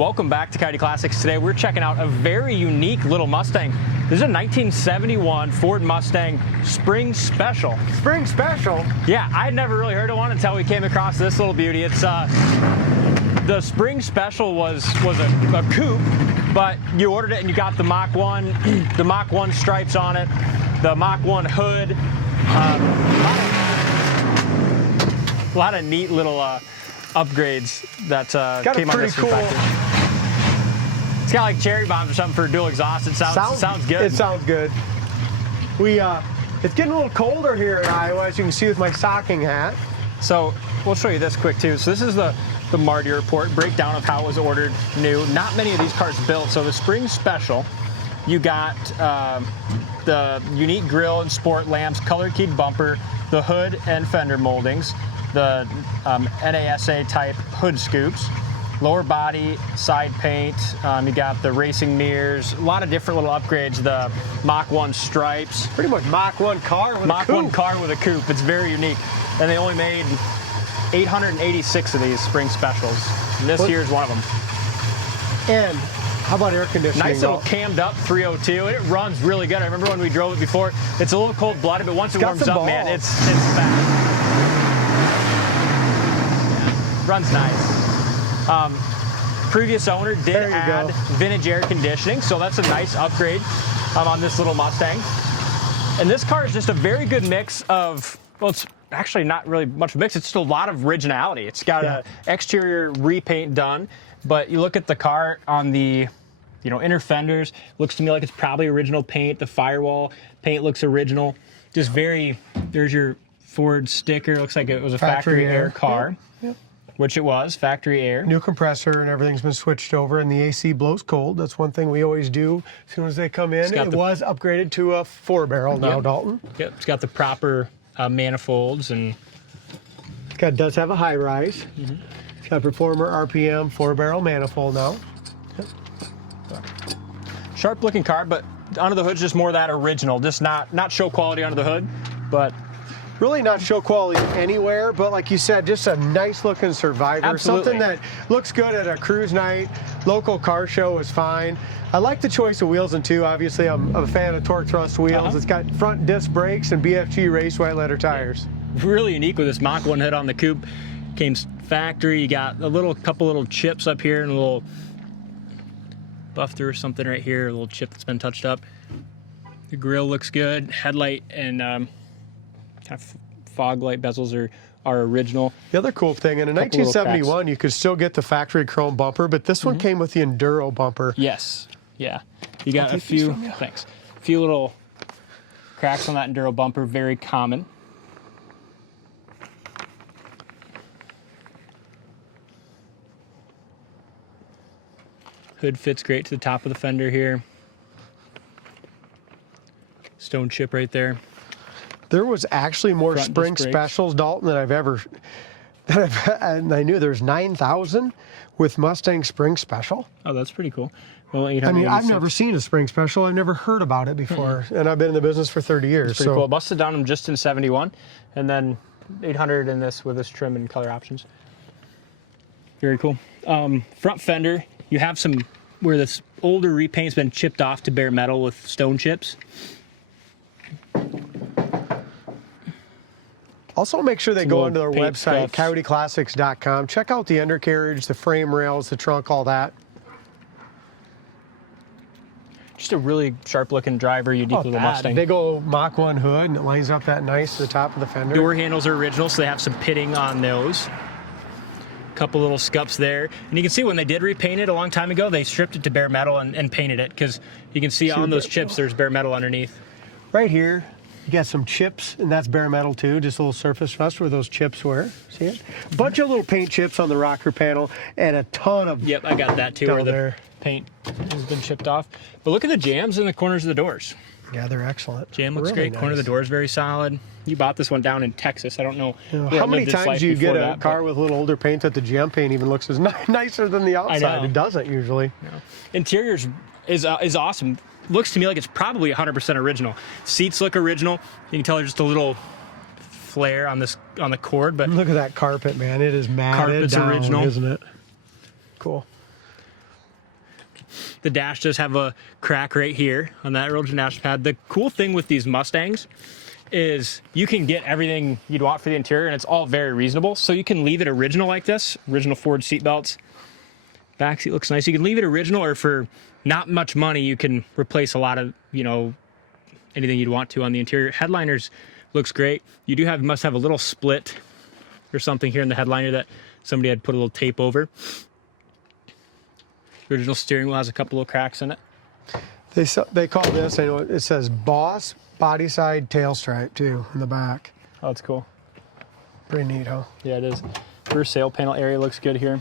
Welcome back to Coyote Classics. Today we're checking out a very unique little Mustang. This is a 1971 Ford Mustang Spring Special. Spring Special? Yeah, I'd never really heard of one until we came across this little beauty. It's the Spring Special was a coupe, but you ordered it and you got the Mach 1, the Mach 1 stripes on it, the Mach 1 hood. A lot of neat little upgrades that came on this factory. It's got like cherry bombs or something for dual exhaust. It sounds good. It sounds good. It's getting a little colder here in Iowa, as you can see with my stocking hat. So we'll show you this quick too. So this is the Marty report, breakdown of how it was ordered new. Not many of these cars built. So the Spring Special, you got the unique grille and sport lamps, color keyed bumper, the hood and fender moldings, the NASA type hood scoops, lower body, side paint, you got the racing mirrors, a lot of different little upgrades, the Mach 1 stripes. Pretty much Mach 1 car with a coupe. Mach 1 car with a coupe, it's very unique. And they only made 886 of these Spring Specials. And this here's one of them. And how about air conditioning? Nice little cammed up 302. It runs really good. I remember when we drove it before. It's a little cold blooded, but once it warms up, man, it's fast. Runs nice. Previous owner did add vintage air conditioning, so that's a nice upgrade on this little Mustang. And this car is just a very good mix of, well, it's actually not really much of a mix, it's just a lot of originality. It's got an exterior repaint done, but you look at the car on the inner fenders, looks to me like it's probably original paint. The firewall paint looks original. Just very, there's your Ford sticker, looks like it was a factory air car. Yep. Which it was, factory air. New compressor and everything's been switched over, and the AC blows cold. That's one thing we always do as soon as they come in. It was upgraded to a 4-barrel now, Dalton. Yep, it's got the proper manifolds, and it does have a high rise. It's got a Performer RPM 4-barrel manifold now. Yep. Sharp looking car, but under the hood's just more of that original, just not show quality under the hood, but really not show quality anywhere, but like you said, just a nice looking Survivor. Absolutely. Something that looks good at a cruise night. Local car show is fine. I like the choice of wheels in two. Obviously, I'm a fan of Torq Thrust wheels. It's got front disc brakes and BFG race white letter tires. Really unique with this Mach 1 hood on the coupe. Came factory. You got a couple little chips up here and a little buff through or something right here, a little chip that's been touched up. The grille looks good. Headlight and kind of fog light bezels are original. The other cool thing, in a 1971, you could still get the factory chrome bumper, but this one came with the Enduro bumper. Yes, yeah. You got a few, a few little cracks on that Enduro bumper, very common. Hood fits great to the top of the fender here. Stone chip right there. There was actually more Spring Specials, Dalton, than I've ever, and I knew there's 9,000 with Mustang Spring Special. Oh, that's pretty cool. Well, I mean, I've never seen a Spring Special. I've never heard about it before, and I've been in the business for 30 years. It's pretty cool. Busted down just in 71, and then 800 in this with this trim and color options. Very cool. Front fender, you have some where this older repaint's been chipped off to bare metal with stone chips. Also, make sure they go onto their website, coyoteclassics.com. Check out the undercarriage, the frame rails, the trunk, all that. Just a really sharp-looking driver, unique little Mustang. Big old Mach 1 hood, and it lines up that nice to the top of the fender. Door handles are original, so they have some pitting on those. Couple little scups there. And you can see when they did repaint it a long time ago, they stripped it to bare metal and painted it, because you can see on those chips there's bare metal underneath. Right here, you got some chips, and that's bare metal too, just a little surface rust where those chips were. See it? Bunch of little paint chips on the rocker panel, and a ton of... Yep, I got that too, where the paint has been chipped off. But look at the jams in the corners of the doors. Yeah, they're excellent. Jam looks great. Corner of the door is very solid. You bought this one down in Texas. I don't know. How many times do you get a car with a little older paint that the jam paint even looks as nicer than the outside? It doesn't usually. No. Interior is awesome. Looks to me like it's probably 100% original. Seats look original. You can tell there's just a little flare on the cord, but look at that carpet, man. It is matted carpet's down, original, isn't it? Cool. The dash does have a crack right here on that original dash pad. The cool thing with these Mustangs is you can get everything you'd want for the interior, and it's all very reasonable. So you can leave it original like this, original Ford seat belts. Back seat looks nice. You can leave it original, or for not much money, you can replace a lot of, you know, anything you'd want to on the interior. Headliners looks great. You do have, must have a little split or something here in the headliner that somebody had put a little tape over. The original steering wheel has a couple little cracks in it. They call this, I know it says Boss body side tail stripe too in the back. Oh, that's cool. Pretty neat, huh? Yeah, it is. Rear sail panel area looks good here.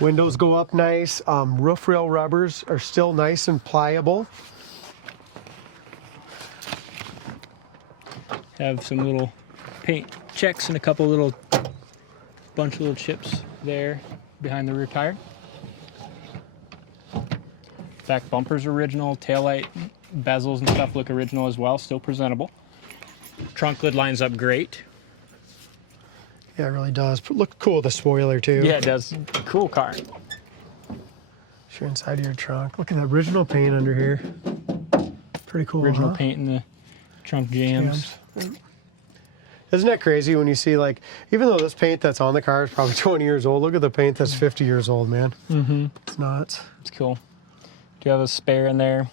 Windows go up nice. Roof rail rubbers are still nice and pliable. Have some little paint checks and a couple little bunch of little chips there behind the rear tire. Back bumper's original, taillight bezels and stuff look original as well, still presentable. Trunk lid lines up great. Yeah, it really does. Look cool with the spoiler too. Yeah, it does. Cool car. Sure, inside of your trunk. Look at that original paint under here. Pretty cool. Original huh? paint in the trunk jams. Isn't that crazy when you see, like, even though this paint that's on the car is probably 20 years old, look at the paint that's 50 years old, man. Mm-hmm. It's nuts. It's cool. Do you have a spare in there?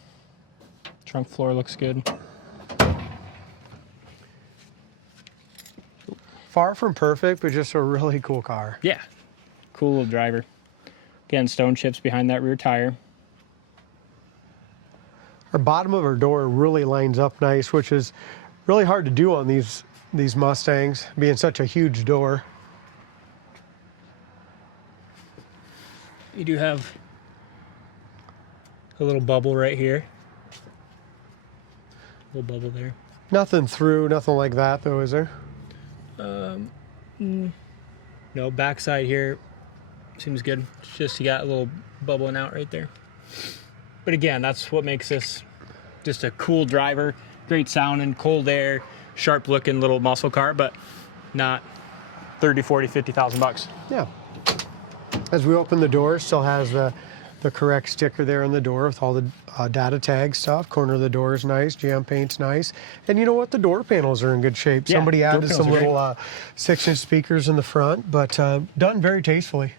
Trunk floor looks good. Far from perfect, but just a really cool car. Yeah. Cool little driver. Again, stone chips behind that rear tire. Our bottom of our door really lines up nice, which is really hard to do on these Mustangs, being such a huge door. You do have a little bubble right here. Little bubble there. Nothing through, nothing like that though, is there? No, backside here seems good. It's just you got a little bubbling out right there. But again, that's what makes this just a cool driver. Great sounding, cold air, sharp looking little muscle car, but not 30, 40, 50,000 bucks. Yeah. As we open the door, still has the correct sticker there on the door with all the data tag stuff. Corner of the door is nice, jam paint's nice. And you know what? The door panels are in good shape. Yeah, Somebody added some great. little 6-inch speakers in the front, but done very tastefully.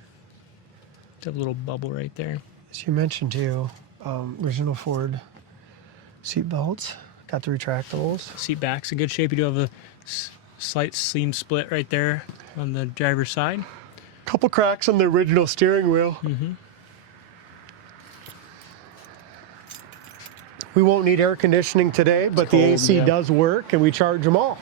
Just have a little bubble right there. As you mentioned too, original Ford seat belts. Got the retractables. Seat back's in good shape. You do have a slight seam split right there on the driver's side. Couple cracks on the original steering wheel. Mm-hmm. We won't need air conditioning today, but the cold, AC yeah. does work, and we charge them all.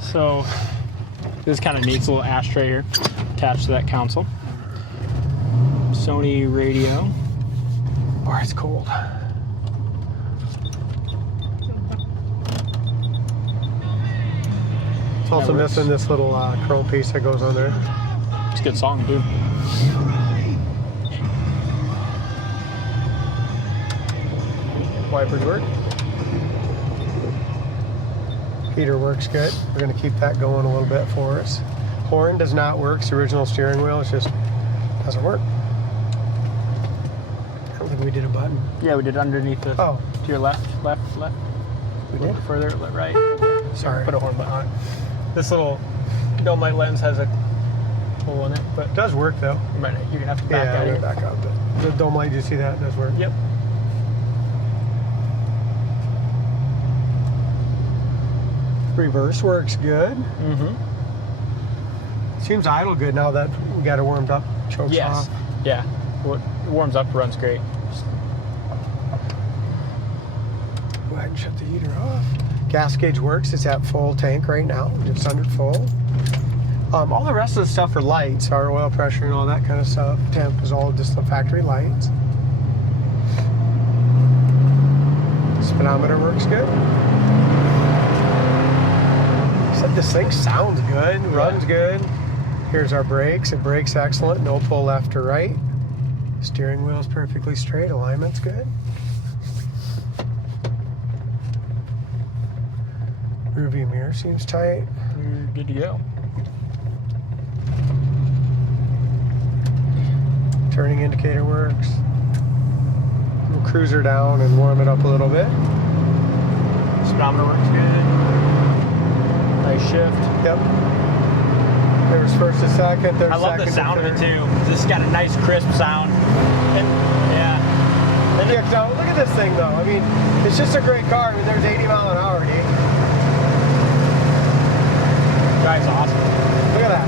So this kind of neat little ashtray here attached to that console. Sony radio. Boy, it's cold. It's also works. missing this little chrome piece that goes on there. It's a good song, dude. Wipers work. Heater works good. We're going to keep that going a little bit for us. Horn does not work. It's the original steering wheel. It just doesn't work. I don't think we did a button. Yeah, we did underneath the, Oh, to your left. we A little did? bit further, right. Sorry. Put a horn button on it. This little dome light lens has a hole in it, but It does work though. you're gonna have to back Yeah, out I'm of gonna here. back up. But the dome light, you see that? It does work. Yep. Reverse works good. Mm-hmm. Seems idle good now that we got it warmed up. Chokes Yes. off. Yeah. Well, it warms up, runs great. Go ahead and shut the heater off. Gas gauge works. It's at full tank right now, just under full. All the rest of the stuff are lights, our oil pressure and all that kind of stuff. Temp is all just the factory lights. Speedometer works good. Said this thing sounds good, runs good. Here's our brakes. It brakes excellent. No pull left or right. Steering wheel's perfectly straight. Alignment's good. Rear view mirror seems tight. We're good to go. Turning indicator works. We'll cruise her down and warm it up a little bit. Speedometer works good. Nice shift. Yep. There's first and second. There's I love the second sound of and it third. too. This has got a nice crisp sound. And yeah. And Kicked out. Look at this thing though. I mean, it's just a great car. I mean, there's 80 mile an hour, dude. drives awesome. Look at that.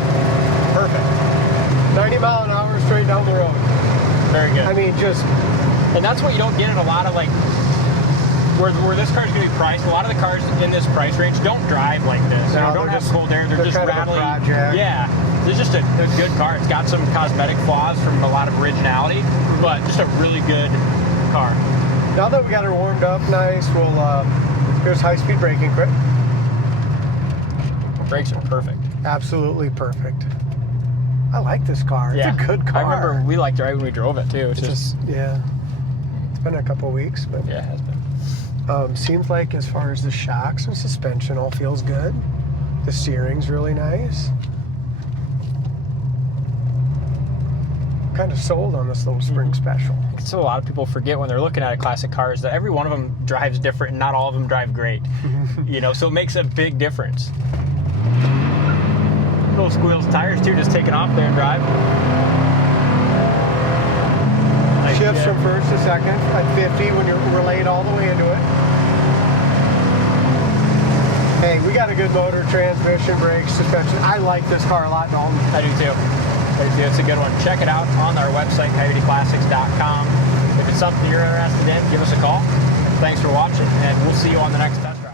Perfect. 90 mile an hour straight down the road. Very good. I mean, just... And that's what you don't get in a lot of like, where this car is going to be priced. A lot of the cars in this price range don't drive like this. No, They don't have cold air. They're just kind of a rattling. project. Yeah. It's just a good car. It's got some cosmetic flaws from a lot of originality, but just a really good car. Now that we got her warmed up nice, we'll here's high-speed braking quick. Brakes are perfect. Absolutely perfect. I like this car. It's a good car. I remember we liked it right when we drove it too. It's just yeah. It's been a couple of weeks, but yeah, it has been. Seems like as far as the shocks and suspension, all feels good. The steering's really nice. Kind of sold on this little spring special. So a lot of people forget when they're looking at classic cars that every one of them drives different and not all of them drive great. You know, so it makes a big difference. Little squeals tires too, just taking off there and drive. Nice Shifts shift. from first to second at 50 when you're relayed all the way into it. Hey, we got a good motor, transmission, brakes, suspension. I like this car a lot, Dalton. I do too. It's a good one. Check it out on our website, coyoteclassics.com. If it's something you're interested in, give us a call. Thanks for watching, and we'll see you on the next test drive.